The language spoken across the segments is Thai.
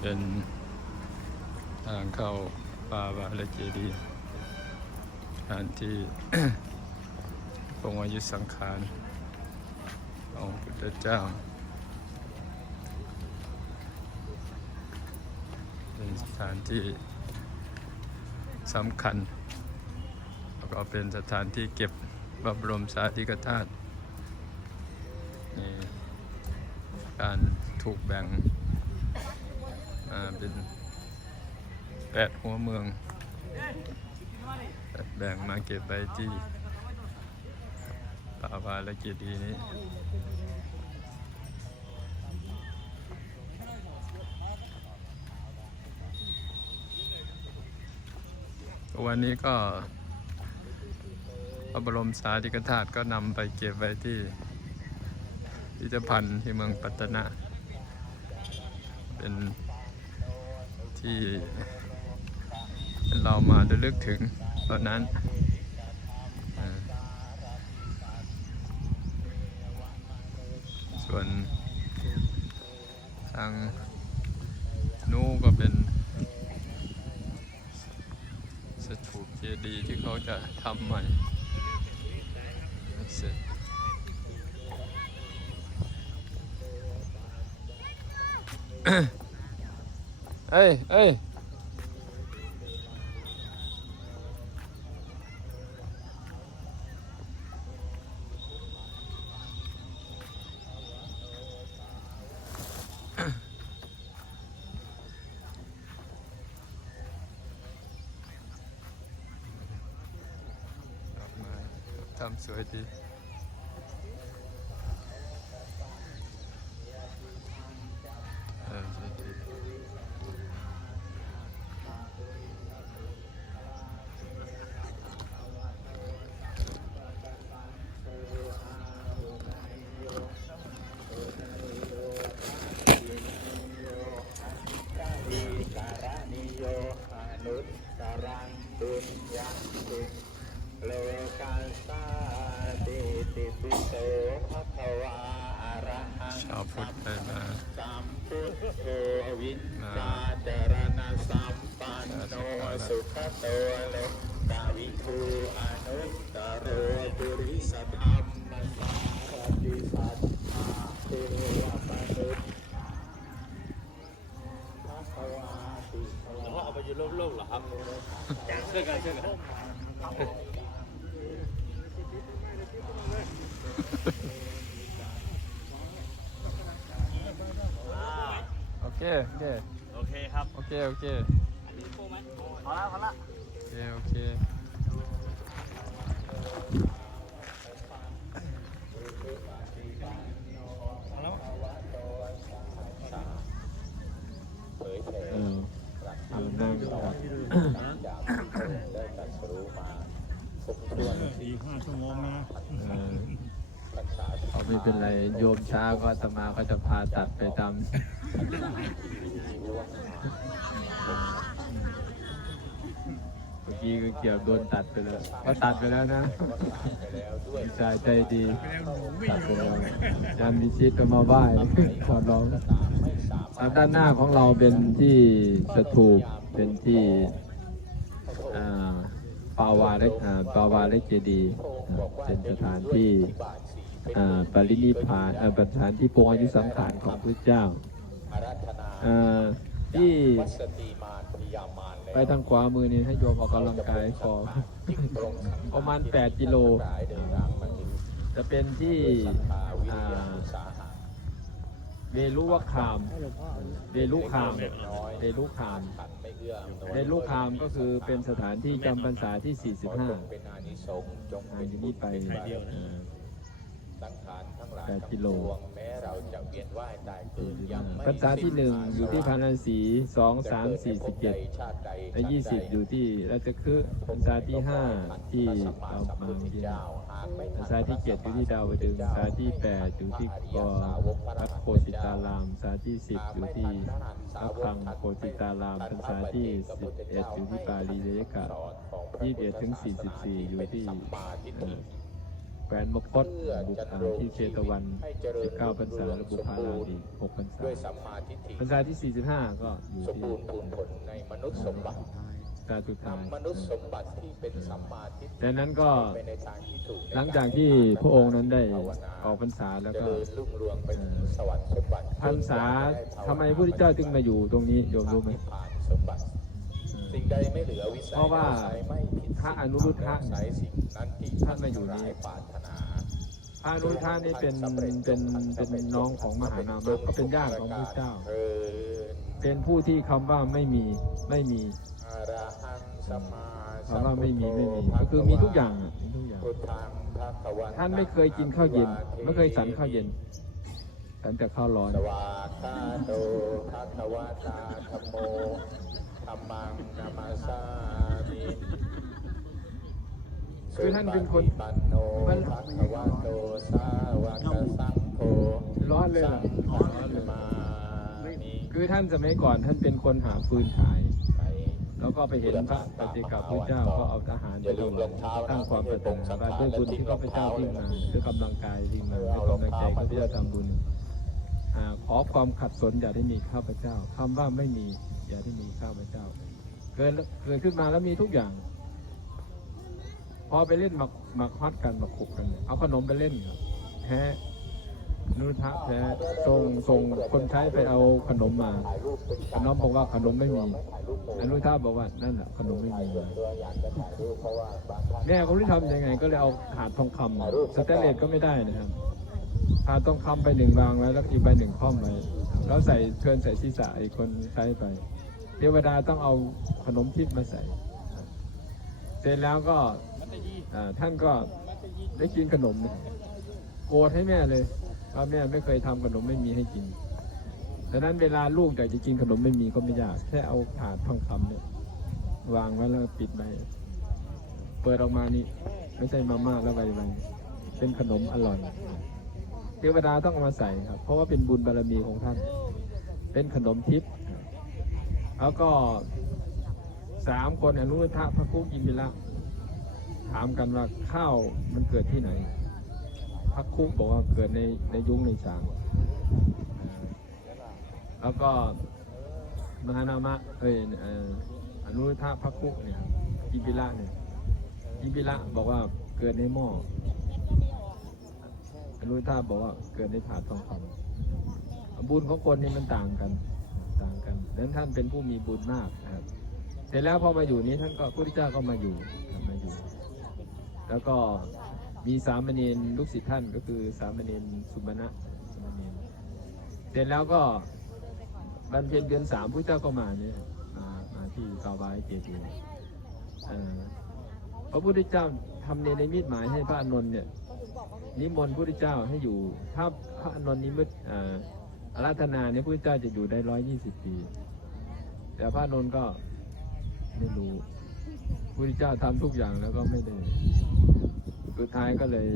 เป็นทางเข้าป่าวาลเจดีย์สถานที่ปรงอายุสังขารองพระพุทธเจ้าเป็นสถานที่สำคัญ แล้วก็เป็นสถานที่เก็บพระบรมสารีริกธาตุนี่การถูกแบ่ง เป็นแปดหัวเมืองแบ่งมาเก็บไว้ที่ป่าวาและเจดีย์นี้วันนี้ก็พระบรมสารีริกธาตุก็นำไปเก็บไว้ที่พิพิธภัณฑ์ที่เมืองปัตตนะเป็น ที่เรามาระลึกถึงตอนนั้นส่วนทางนู้ก็เป็นสถูปเจดีย์ที่เขาจะทำใหม่เสร็จเอ้ยเอ้ย โยอนุตตรังตุญญาติโลกัสาติติปิโสภะคะวาอรหังชาวพุทธได้มาสัมพุทโธวินจาจรณสัมปันโนสุขโตโลกาวิทูอนุตตโรปุริสธรรมสารติสัทธาเทวมนุษย์ภะคะวาติภะ แล้วเอาไปยืนโล่งๆเหรอครับเชื่อกันเชื่อกันโอเค โอเค โอเคครับ โอเค โอเคพอละพอละโอเค โอเค เผยแผ่ เออเอานั่ง จากได้ตรัสรู้มา ครบถ้วนสี่ห้าชั่วโมงนะเออพรรษาเอาไม่เป็นไรโยมช้าก็อาตมาก็จะพาตัดไปตามเมื่อกี้ก็เกี่ยวโดนตัดไปแล้วก็ตัดไปแล้วนะพี่ชายใจดีตัดไปแล้วอาจารย์มิชิตก็มาไหว้ขอร้องทางด้านหน้าของเราเป็นที่สถูปเป็นที่ ปาวาเล็กอ่าปาวาเล็กเจดีเป็นสถานที่อ่าปรินิพานเอ่อประธานที่ปรงอายุสังขารของพระเจ้าที่ไปทางขวามือนี่ให้โยมออกกำลังกายพอประมาณ 8 กิโล จะเป็นที่ เวลุวคาม เวลุคาม เวลุคามขันไม่เอื้ออำนวยเวลุคามก็คือเป็นสถานที่จำพรรษาที่ขอจง45เป็นอานิสงส์จงอัเป็นนนี้บุญไปเป็นบารเอ่มีอสังขารทั้งหลงกิโลปวงแม้เราจะเวียนว่ายตายเกิดยังไม่พรรษาที่หนึ่งอยู่ที่พาราสีสองสามสี่สิบเจ็ดและยี่สิบอยู่ที่ราชคฤห์พรรษาที่ห้าที่เอามาทธเมื่อกี้เจ้าหากไม่พรทัรษาที่เจ็ดอยู่ที่ดาวดึงพรรษาที่แปดอยู่ที่กอวัดโคสิตารามพรรษาที่สิบอยู่ที่พระคังโคสิตารามพรรษาที่สิบเอ็ดอยู่ที่ปาลีเลกะยี่สิบเอ็ดถึงสี่สิบสี่อยู่ที่ แหวนมคตบุกอ่าที่เชตวัน 19พรรษาและบุพาราดี6พรรษาด้วยสัมมาทิฏฐิพรรษาที่ 45 ก็อยู่สมที่บูรณ์พูนผลในมนุษย์สมบัติตาสุดท้ายนำมนุษย์สมบัติที่เป็นสัมมาทิฏฐิดังนั้นก็ไปในทางที่ถูกหลังจากที่พระองค์นั้นได้ออกพรรษาแล้วเจก็ริญรุ่งเรืองไปถึงสวรรค์สมบัติพรรษาทำไมพระพุทธเจ้าจึงมาอยู่ตรงนี้โยมรู้ไหมผ่าน สมบัติสิ่งใดไม่เหลือวิสัยเพราะว่าใช้ไม่ผิดพระอนุรุทธะใช้สิ่งนั้นที่ท่านมาอยู่นี่ปรารถนาพระอนุรุทธะนี่เป็นเป็นเป็นน้องของมหานามะก็เป็นญาติของพระพุทธเจ้าเออเป็นผู้ที่คำว่าไม่มีไม่มีอะระหังสัมมาคำว่าไม่มีไม่มีก็คือมีทุกอย่างอะมีทุกอย่างพุทธังภะคะวันตังท่านไม่เคยกินข้าวเย็น ไม่เคยฉันข้าวเย็นฉันแต่ข้าวร้อนสวากขาโตัมมังนามาสามิคือท่านเป็นคนปันโนภะคะวะโตสาวกสังโฆร้อนเลยล่ะสังฆมาคือท่านสมัยก่อนท่านเป็นคนหาฟืนขาย แล้วก็ไปเห็นพระปฏิกับพระเจ้าก็เอาอาหารไปถวายตั้งความปรารถนาว่าด้วยบุญที่ข้าพเจ้าวิ่งมาด้วยกำลังกายวิ่งมาด้วยกำลังใจข้าพเจ้าทำบุญขอความขัดสนอย่าได้มีข้าพเจ้าคำว่าไม่มี อย่าได้มีข้าพเจ้า เกิดเกิดขึ้นมาแล้วมีทุกอย่าง พอไปเล่นหมากหมากฮอดกันหมากขุกกัน เอาขนมไปเล่นครับแพ้นุทะแพ้ส่งส่งคนใช้ไปเอาขนมมาขนมบอกว่าขนมไม่มีอนุทาบอกว่านั่นแหละขนมไม่มีแม่เขาไม่ทำยังไง ก็เลยเอาถาดทองคำสแตนเลสก็ไม่ได้นะครับถาดทองคำไปหนึ่งวางไว้แล้วอีกใบหนึ่งคล่อมไว้ แล้วใส่เชิญใส่ศีรษะอีกคนใช้ไป เทวดาต้องเอาขนมทิพย์มาใส่ เสร็จแล้วก็ท่านก็ได้กินขนมโกรธให้แม่เลยว่าแม่ไม่เคยทำขนมไม่มีให้กินดังนั้นเวลาลูกอยากจะกินขนมไม่มีก็ไม่ยาก แค่เอาถาดทองคำเนี่ย วางไว้แล้วปิดไว้เปิดออกมานี่ ไม่ใช่มาม่าแล้วใบใบเป็นขนมอร่อย เทวดาต้องเอามาใส่ครับ เพราะว่าเป็นบุญบารมีของท่าน เป็นขนมทิพย์แล้วก็สามคนอนุทะพระคุกิมิละ ถามกันว่าข้าวมันเกิดที่ไหน พระคุบอกว่าเกิดในในยุ้งในฉาง แล้วก็มหานามะเอ้ยอนุทะพระคุเนี่ยครับกิมิละเนี่ยกิมิละบอกว่าเกิดในหม้อ อนุทธะบอกว่าเกิดในถาดทองคำบุญของคนนี่มันต่างกันต่างกันดังนั้นท่านเป็นผู้มีบุญมากนะครับ เสร็จแล้วพอมาอยู่นี้ท่านก็พระพุทธเจ้าก็มาอยู่มาอยู่ แล้วก็มีสามเณรลูกศิษย์ท่านก็คือสามเณรสุมาณะสามเณรเสร็จแล้วก็บรรเพ็ญเดือนสามพระเจ้าก็มาเนี่ยมามาที่กาวายเจดีย์เอ่อพระพุทธเจ้าทำเนรมิตหมายให้พระอานนท์เนี่ย นิมนต์พระพุทธเจ้าให้อยู่ ถ้าพระอานนท์นิมิตอาราธนาเนี่ยพระพุทธเจ้าจะอยู่ได้ร้อยยี่สิบปี แต่พระอานนท์ก็ไม่รู้พระพุทธเจ้าทำทุกอย่างแล้วก็ไม่ได้ สุดท้ายก็เลย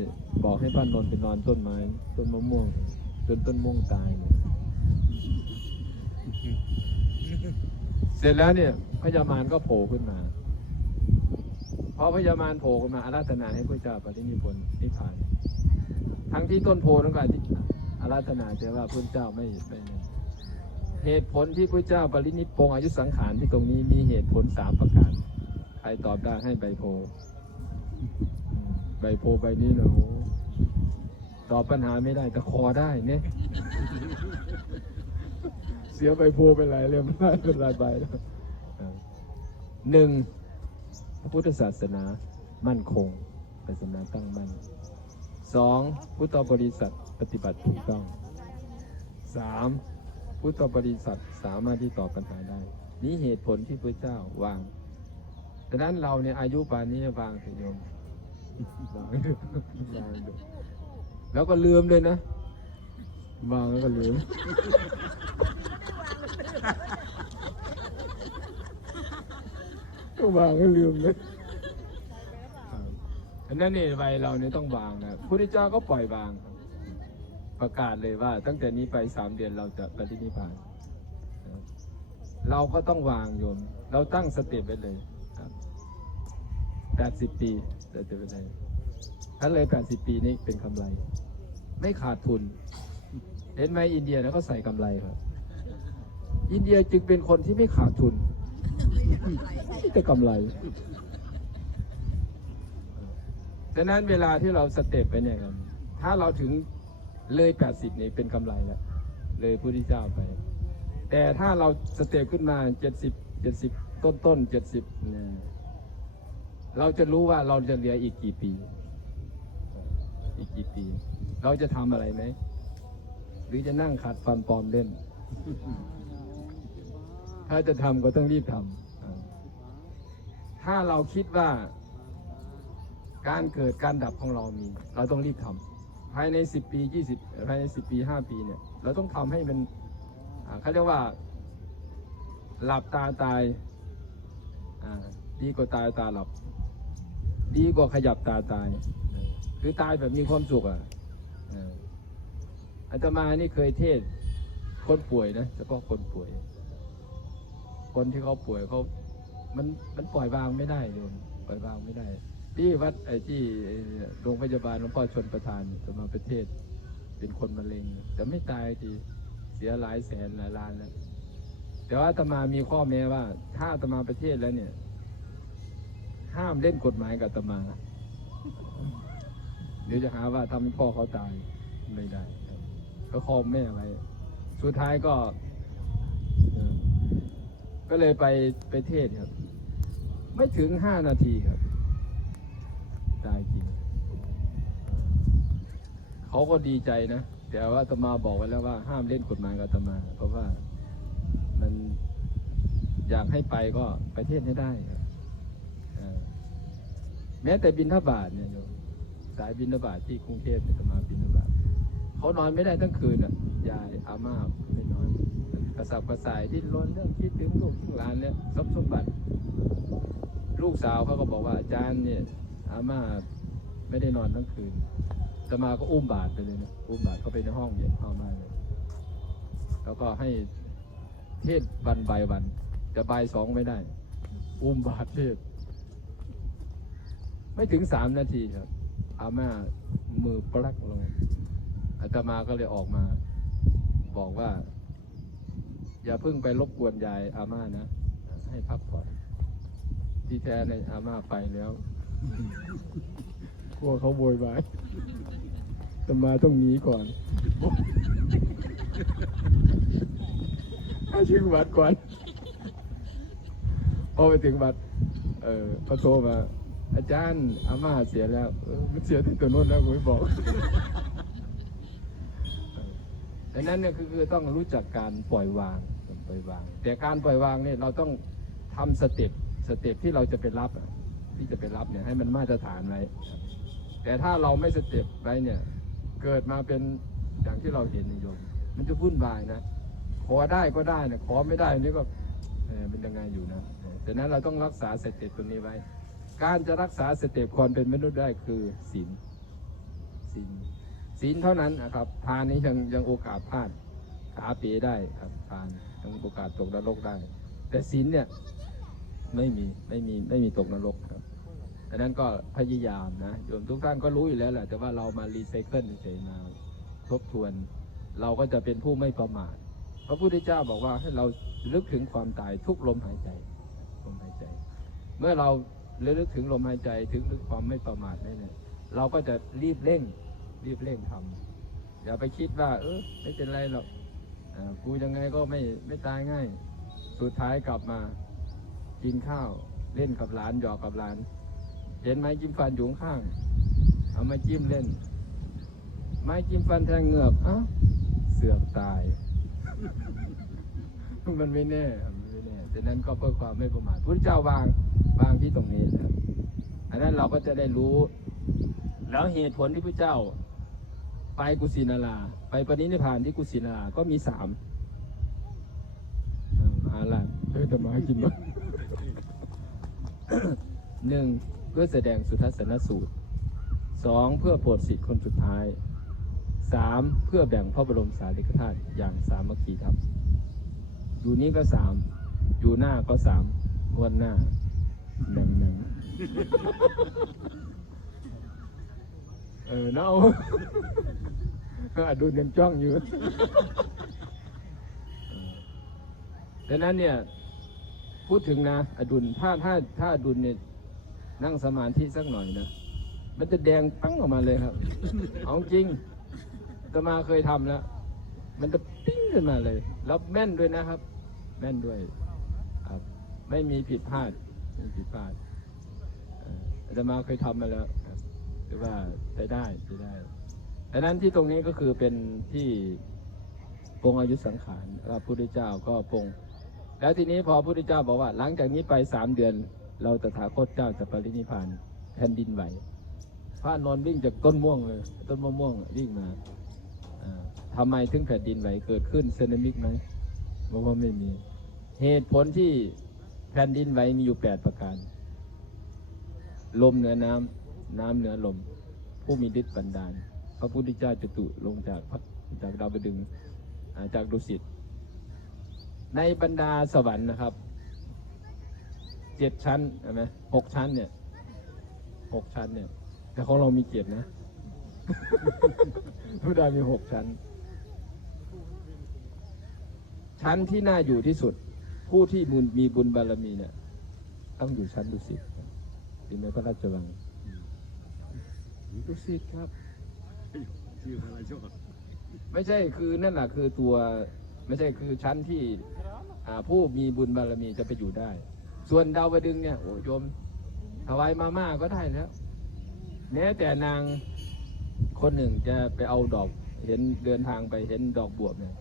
บอกให้พระนนท์ไปนอนต้นไม้ ต้นมะม่วงจนต้นม่วงตายเนี่ยเสร็จแล้วเนี่ยพญามารก็โผล่ขึ้นมา พอพญามารโผล่มาอาราธนาให้พระเจ้าปฏินิพนธ์นิพพาน ทั้งที่ต้นโพนั่นก็อธิอาราธนาแต่ว่าพระเจ้าไม่ไม่เหตุผลที่พระเจ้าปรินิพงอายุสังขารที่ตรงนี้มีเหตุผลสามประการ ใครตอบได้ให้ใบโพ ใบโพใบนี้เนาะโหตอบปัญหาไม่ได้แต่คอได้เนี่ยเสียใบโพไปหลายเล่องมได้เป็นหลายใบหนึ่ง พระพุทธศาสนามั่นคงศาสนาตั้งมั่นสองพุทธบริษัทปฏิบัติถูกต้องสามพุทธบริษัทสามารถที่ตอบปัญหาได้ นี่เหตุผลที่พระเจ้าวางดังนั้นเราเนี่ยอายุป่านนี้วางเถอะโยมวางวางแล้วก็ลืมเลยนะวางแล้วก็ลืม ก็วางก็ลืมเลยอันนั้นเนี่ยวัยเราเนี่ยต้องวางนะพุทธเจ้าก็ปล่อยวาง ประกาศเลยว่า ตั้งแต่นี้ไปสามเดือนเราจะปฏินิพพานเราก็ต้องวางโยม เราตั้งสติไปเลยแปดสิบปีเราจะไปไหนขถ้าเลย80ปีนี่เป็นกำไร ไม่ขาดทุน เห็นไหมอินเดียนะเขาใส่กำไรครับ อินเดียจึงเป็นคนที่ไม่ขาดทุน ที่แต่กำไร ดังนั้นเวลาที่เราสเต็ปไปเนี่ยครับ ถ้าเราถึงเลย80นี่ยเป็นกำไรแล้ว เลยพระพุทธเจ้าไป แต่ถ้าเราสเต็ปขึ้นมา70 70ต้นต้นๆ70เนี่ยเราจะรู้ว่าเราจะเหลืออีกกี่ปี อีกกี่ปี เราจะทำอะไรไหม หรือจะนั่งขัดฟันปลอมเล่น ถ้าจะทำก็ต้องรีบทำอ่า ถ้าเราคิดว่า การเกิดการดับของเรามี เราต้องรีบทำภายในสิบปียี่สิบภายในสิบปีห้าปีเนี่ย เราต้องทำให้มันเขาเรียกว่า หลับตาตายดีกว่าตายตาหลับ ดีกว่าขยับตาตาย คือตายแบบมีความสุขอะอาตมานี่เคยเทศคนป่วยนะเฉพาะคนป่วย คนที่เขาป่วยเขา มันมันปล่อยวางไม่ได้โยมปล่อยวางไม่ได้ ที่วัดไอ้ที่โรงพยาบาลหลวงพ่อชนประทานจะมาประเทศ เป็นคนมะเร็ง แต่ไม่ตายทีเสียหลายแสนหลายล้านแล้วแต่ว่าตมามีข้อแม้ว่า ถ้าตมาประเทศแล้วเนี่ย ห้ามเล่นกฎหมายกับตมาเดี๋ยวจะหาว่าทำให้พ่อเขาตายไม่ได้ครับก็คอมแม่ไว้สุดท้ายก็ก็เลยไปไปเทศครับ ไม่ถึงห้านาทีครับตายจริงเขาก็ดีใจนะ แต่ว่าตมาบอกไว้แล้วว่าห้ามเล่นกฎหมายกับตมา เพราะว่ามันอยากให้ไปก็ไปเทศให้ได้ครับแม้แต่บินทบาทเนี่ยสายบินทบาทที่กรุงเทพเนี่ยมาบินทบาทเขานอนไม่ได้ทั้งคืนอะยายอาม่าไม่นอนกระสับกระส่ายที่ร้อนเรื่องคิดถึงลูกถึงหลานเนี่ยทรัพย์สมบัติ ลูกสาวเขาก็บอกว่าอาจารย์เนี่ยอาม่าไม่ได้นอนทั้งคืนตมาก็อุ้มบาตรไปเลยนะอุ้มบาตรเข้าไปในห้องเย็นอามาเลยแล้วก็ให้เทศวันใบวันแต่ใบายสองไม่ได้ อุ้มบาตรเทศไม่ถึงสามนาทีครับ อาม่ามือปลักลงอาตมาก็เลยออกมา บอกว่า อย่าเพิ่งไปรบกวนยายอาม่านะ ให้พักผ่อน ที่แท้ในอาม่าไปแล้วพวกเขาโวยวายอาตมาต้องหนีก่อนให้ถึงวัดก่อนพอไปถึงวัด เออเขาโทรมา อาจารย์อาม่าเสียแล้วเออมันเสียที่ตัวโน้นแล้วผมไม่บอกดังนั้นเนี่ยคือคือต้องรู้จักการปล่อยวางปล่อยวาง แต่การปล่อยวางเนี่ยเราต้องทำสเต็ป สเต็ปที่เราจะไปรับที่จะไปรับเนี่ยให้มันมาตรฐานไว้แต่ถ้าเราไม่สเต็ปไว้เนี่ย เกิดมาเป็นอย่างที่เราเห็นนิยมมันจะวุ่นวายนะ ขอได้ก็ได้นะขอไม่ได้นี่ก็เออเป็นยังไงอยู่นะดังนั้นเราต้องรักษาสเต็ปตัวนี้ไว้ การจะรักษาสเต็ปความเป็นมนุษย์ได้คือศีลศีลศีลเท่านั้นนะครับทานนี้ยังยังโอกาสพลาดขาเปีได้ครับทานยังโอกาสตกนรกได้ แต่ศีลเนี่ย ไม่มีไม่มีไม่มีตกนรกครับดังนั้นก็พยายามนะโยมทุกท่านก็รู้อยู่แล้วแหละแต่ว่าเรามารีไซเคิลเฉยมาทบทวน เราก็จะเป็นผู้ไม่ประมาทพระพุทธเจ้าบอกว่าให้เราลึกถึงความตายทุกลมหายใจลมหายใจ เมื่อเราระลึกถึงลมหายใจถึงถึงความไม่ประมาทนี่เนี่ยเราก็จะรีบเร่ง รีบเร่งทำอย่าไปคิดว่า เออไม่เป็นไรหรอกกูยังไงก็ไม่ไม่ตายง่าย สุดท้ายกลับมา กินข้าว เล่นกับหลานหยอกกับหลาน เห็นไม้จิ้มฟันอยู่ข้าง เอามาจิ้มเล่น ไม้จิ้มฟันแทงเหงือกเอ้าเสือกตาย มันไม่แน่มันไม่แน่ดังนั้นก็เพื่อความไม่ประมาทพระเจ้าวางวางที่ตรงนี้นะอันนั้นเราก็จะได้รู้ แล้วเหตุผลที่พระเจ้า ไปกุสินาราไปปณินิพพานที่กุสินาราก็มีสามอาล่ะเฮ้ยทำไมให้กินบ้า หนึ่งเพื่อแสดงสุทัศนสูตรสองเพื่อโปรดสิทธิคนสุดท้ายสามเพื่อแบ่งพระบรมสารีริกธาตุอย่างสามัคคีธรรมอยู่นี้ก็สามอยู่หน้าก็สามงวดหน้าหนึ่งหนึ่งเออเน่าอดุลยังจ้องอยู่ดังนั้นเนี่ย พูดถึงนะอดุลถ้าถ้าถ้าอดุลเนี่ย นั่งสมาธิสักหน่อยนะ มันจะแดงปั้งออกมาเลยครับ เอาจริงตมาเคยทำแล้ว มันจะปิ้งขึ้นมาเลย แล้วแม่นด้วยนะครับ แม่นด้วยครับ ไม่มีผิดพลาด ไม่มีผิดพลาดเอ่ออาตมาเคยทำมาแล้วครับหรือว่าใช้ได้ใช้ได้ดังนั้นที่ตรงนี้ก็คือเป็นที่ปรงอายุสังขารพระพุทธเจ้าก็ปรงแล้วทีนี้พอพระพุทธเจ้าบอกว่า หลังจากนี้ไปสามเดือน เราตถาคตเจ้าจะปรินิพานแผ่นดินไหวพระนอนวิ่งจากต้นม่วงเลยต้นมะม่วงวิ่งมาอ่าทำไมถึงแผ่นดินไหวเกิดขึ้นเซนามิกไหมบอกว่าไม่มี เหตุผลที่แผ่นดินไหวมีอยู่แปดประการ ลมเหนือน้ำน้ำเหนือลม ผู้มีฤทธิ์บันดาล พระพุทธเจ้าจะตุลงจากพระจากดาวดึงจากดุสิตในบรรดาสวรรค์นะครับ เจ็ดชั้นใช่ไหมหกชั้นเนี่ยหกชั้นเนี่ย แต่ของเรามีเจ็ดนะพุทธามีหกชั้น ชั้นที่น่าอยู่ที่สุด ผู้ที่บุญมีบุญบารมีเนี่ย ต้องอยู่ชั้นดุสิตอยู่ในพระราชวังดุสิตครับไม่ใช่คือนั่นแหละคือตัว ไม่ใช่คือชั้นที่อ่าผู้มีบุญบารมีจะไปอยู่ได้ ส่วนดาวดึงเนี่ยโอ้โยมถวายมาม่าก็ได้แล้วแม้แต่นางคนหนึ่งจะไปเอาดอกเห็นเดินทางไปเห็นดอกบวบเนี่ย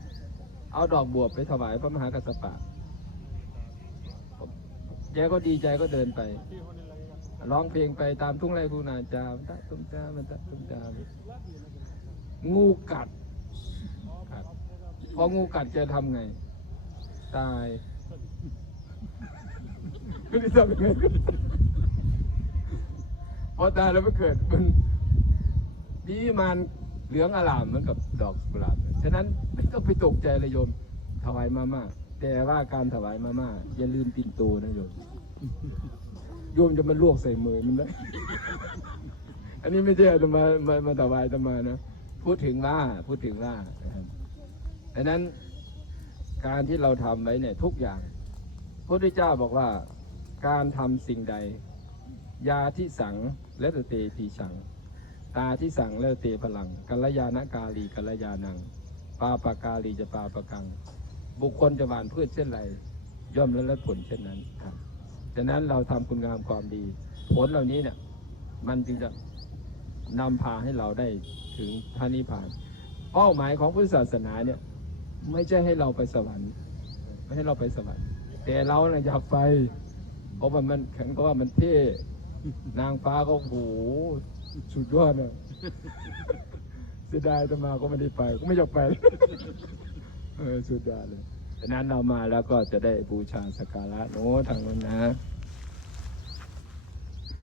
เอาดอกบวบไปถวายพระมหากัสสปะแกก็ดีใจก็เดินไปร้องเพลงไปตามทุ่งไร่คูนาจามตะตุ้มจามันตะตุ้มจามงูกัดพองูกัดจะทำไง ตาย ไม่ได้ทำยังไงพอตายแล้วไปเกิดมันดีมันเหลืองอลามเหมือนกับดอกกุหลาบฉะนั้นไม่ต้องไปตกใจเลยโยม ถวายมาม่าแต่ว่าการถวายมาม่าอย่าลืมปิ่นโตนะโยมโยมจะมาลวกใส่มือมันได้อันนี้ไม่ใช่อาตมามามาถวายอาตมานะพูดถึงว่าพูดถึงว่านะครับดังนั้นการที่เราทำไว้เนี่ยทุกอย่างพระพุทธเจ้าบอกว่า การทำสิ่งใด ยาที่สังและเตทีสัง ตาที่สั่งและเตพลังกัลยาณกาลีกัลยาณังปาปากาลีจะปาปะกัง บุคคลจะหวานพืชเช่นไร ย่อมได้รับผลเช่นนั้นครับฉะนั้นเราทำคุณงามความดี ผลเหล่านี้เนี่ย มันจึงจะนำพาให้เราได้ถึงพระนิพพาน เป้าหมายของพุทธศาสนาเนี่ย ไม่ใช่ให้เราไปสวรรค์ ไม่ให้เราไปสวรรค์ แต่เราน่ะอยากไป เพราะมันมันแข็งก็ว่ามันเท่นางฟ้าก็โหสุดยอดอะเสียดายจะมาก็ไม่ได้ไป ก็ไม่อยากไป เออสุดยอดเลยดังนั้นเรามาแล้วก็จะได้บูชาสักการะโน้ทางนั้นนะ